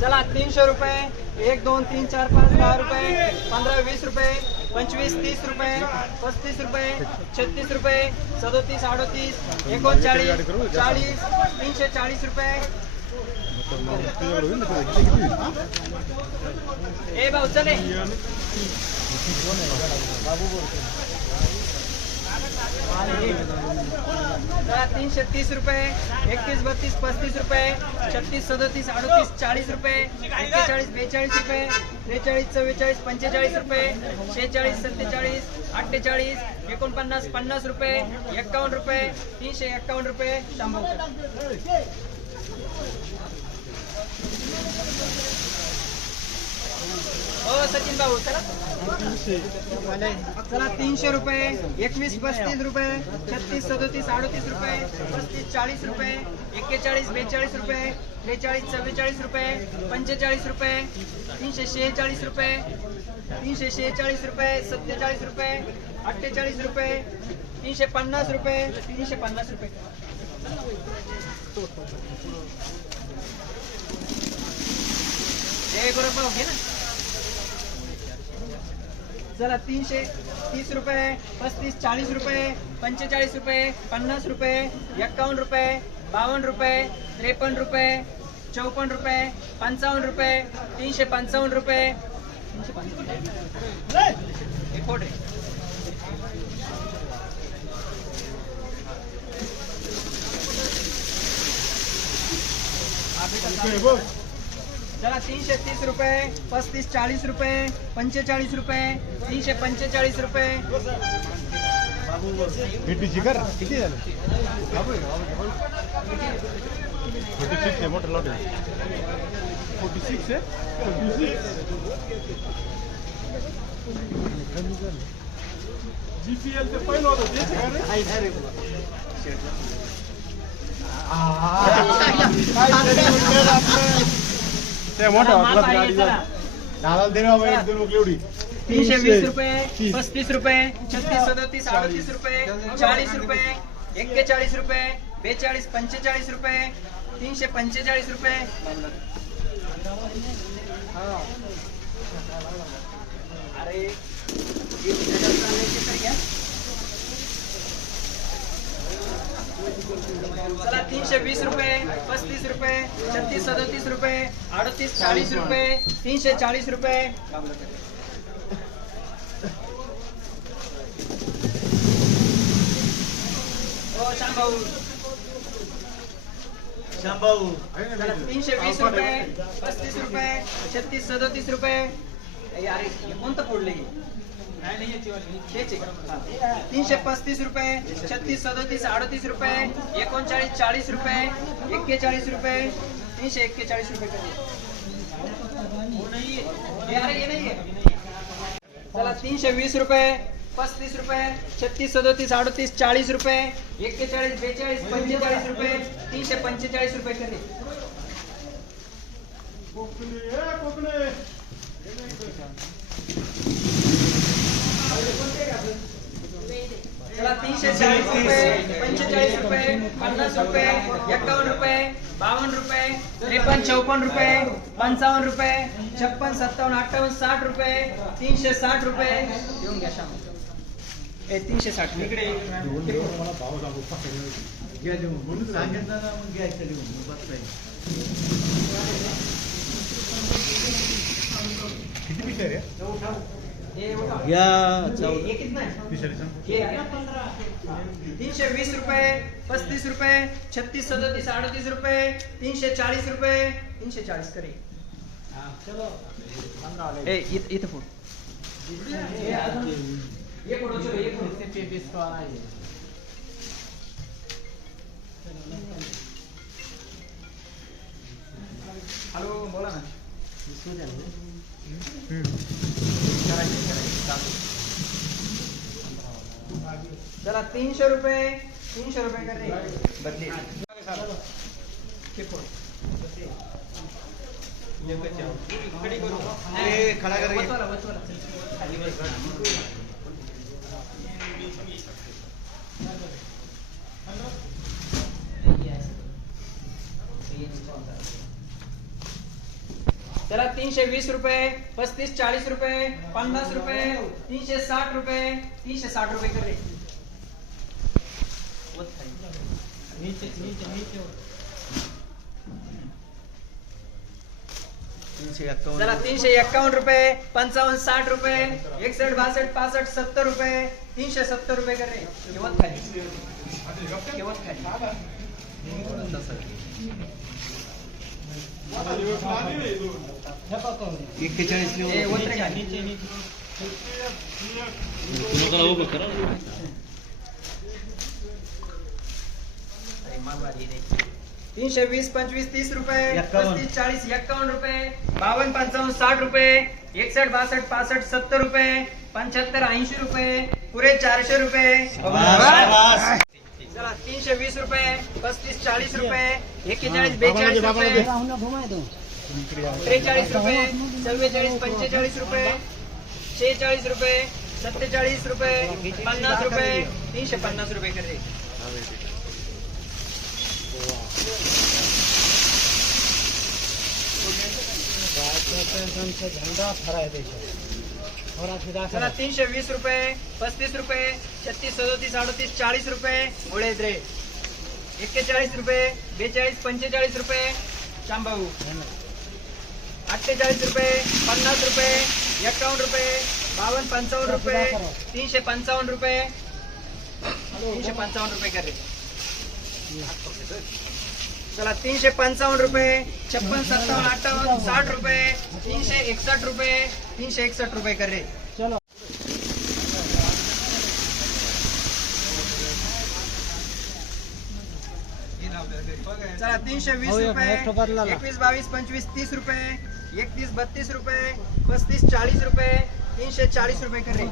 चला तीनशे रुपये एक दोन तीन चार पाच दहा रुपये पंधरा वीस रुपये पंचवीस तीस रुपये पस्तीस रुपये छत्तीस रुपये सदोतीस अडोतीस एकोणचाळीस चाळीस तीनशे चाळीस रुपये. ए भाऊ चले तीनशे तीस रुपये एकतीस बत्तीस पस्तीस रुपये छत्तीस सदोतीस अडतीस चाळीस रुपये एक्केचाळीस बेचाळीस रुपये त्रेचाळीस चव्वेचाळीस पंचेचाळीस रुपये शेहेचाळीस सत्तेचाळीस अठ्ठेचाळीस एकोणपन्नास पन्नास रुपये एक्कावन्न रुपये तीनशे एक्कावन्न रुपये शंभर सचिन भाऊ चला. तीनशे रुपये एकवीस पस्तीस रुपये छत्तीस सदोतीस अडोतीस रुपये पस्तीस चाळीस रुपये एक्केचाळीस बेचाळीस रुपये त्रेचाळीस चव्वेचाळीस रुपये पंचेचाळीस रुपये तीनशे शेहेचाळीस रुपये तीनशे शेहेचाळीस रुपये सत्तेचाळीस रुपये अठ्ठेचाळीस रुपये तीनशे पन्नास रुपये तीनशे पन्नास रुपये. हे गुरुभाऊ घे ना. चला तीनशे तीस रुपये पस्तीस चाळीस रुपये पंचेचाळीस रुपये पन्नास रुपये एक्कावन्न रुपये बावन्न रुपये त्रेपन्न रुपये चौपन्न रुपये पंचावन्न रुपये तीनशे पंचावन्न रुपये. तीनशे पंचावन्न? चला तीनशे तीस रुपये पस्तीस चाळीस रुपये पंचेचाळीस रुपये तीनशे पंचेचाळीस रुपये. भेटीची कर किती झालं? फोर्टी सिक्स आहे मोठं लॉट फोर्टी सिक्स आहे? फोर्टी जीपीएल ते पहिलं होतं तेच आहे. का रे? ते मोठं पाहिजे, गाडी. दादाला दे ना बाई, दोन उकली तीनशे वीस रुपये तीस. पस्तीस रुपये छत्तीस सदतीस अडतीस रुपये चाळीस रुपये एक्केचाळीस रुपये बेचाळीस पंचेचाळीस रुपये तीनशे पंचेचाळीस रुपये. अरे चला तीनशे वीस रुपये पस्तीस रुपये छत्तीस सदतीस रुपये अडतीस चाळीस रुपये तीनशे चाळीस रुपये. हो शांभाऊ शांभाऊ चला तीनशे वीस रुपये पस्तीस रुपये छत्तीस सदतीस रुपये. अरे हे कोणतं फोडले? तीनशे पस्तीस रुपये, छत्तीस, सदतीस, अडतीस रुपये, एकोणचाळीस, चाळीस रुपये, एक्केचाळीस रुपये, तीनशे एक्केचाळीस रुपये कधी? चला, तीनशे वीस रुपये, पस्तीस रुपये, छत्तीस, सदतीस, अडतीस, चाळीस रुपये, एक्केचाळीस, बेचाळीस, पंचेचाळीस रुपये, तीनशे पंचेचाळीस रुपये कधी? तीनशे चाळीस रुपये पंचेचाळीस रुपये पन्नास रुपये एक्कावन्न रुपये बावन्न रुपये त्रेपन्न चौपन्न रुपये पंचावन्न रुपये छप्पन सत्तावन्न अठ्ठावन्न साठ रुपये तीनशे साठ रुपये. देऊन घ्या ए तीनशे साठ. इकडे किती पिक्चर आहे? हे बघा. घ्या हे- चौ- हे? किती नाही पिशारी सांग हे आहे. तीनशे वीस रुपये पस्तीस रुपये छत्तीस सदतीस अडतीस रुपये तीनशे चाळीस रुपये तीनशे चाळीस करे। ए इथं इथं फोड ये फोडो चलो ये फोडो हॅलो बोला ना। चला तीनशे रुपये तीनशे रुपये कर. बदली. खडी करू. खडा कर चला तीनशे वीस रुपये पस्तीस चाळीस रुपये पन्नास रुपये तीनशे साठ रुपये तीनशे साठ रुपये कर. रे चला तीनशे एक्कावन्न रुपये पंचावन्न साठ रुपये एकसष्ट बासष्ट पासष्ट सत्तर रुपये तीनशे सत्तर रुपये कर. रे खाली. किंमत खाली. एक्केचाळीस. तीनशे वीस पंचवीस तीस रुपये. पस्तीस चाळीस एक्कावन्न रुपये बावन्न पंचावन्न साठ रुपये एकसष्ट बासष्ट पासष्ट सत्तर रुपये पंच्याहत्तर ऐंशी रुपये पुरे चारशे रुपये चला तीनशे वीस रुपये पस्तीस चाळीस रुपये एक्केचाळीस बेचाळीस रुपये. त्रेचाळीस रुपये चव्वेचाळीस पंचेचाळीस रुपये शेहेचाळीस रुपये सत्तेचाळीस रुपये पन्नास रुपये तीनशे पन्नास रुपये कर रे चला तीनशे वीस रुपये पस्तीस रुपये छत्तीस सदोतीस अडतीस चाळीस रुपये मुळे रे एक्केचाळीस रुपये बेचाळीस पंचेचाळीस रुपये शांभाऊ. अठ्ठेचाळीस रुपये पन्नास रुपये एकावन्न रुपये बावन्न पंचावन्न रुपये तीनशे पंचावन्न रुपये तीनशे पंचावन्न रुपये करे चला तीनशे पंचावन्न रुपये छप्पन सत्तावन्न अठ्ठावन्न साठ रुपये तीनशे एकसष्ट रुपये तीनशे एकसष्ट रुपये कर रे चला तीनशे वीस रुपये एकवीस बावीस पंचवीस तीस रुपये एकतीस बत्तीस रुपये पस्तीस चाळीस रुपये तीनशे चाळीस रुपये कर रे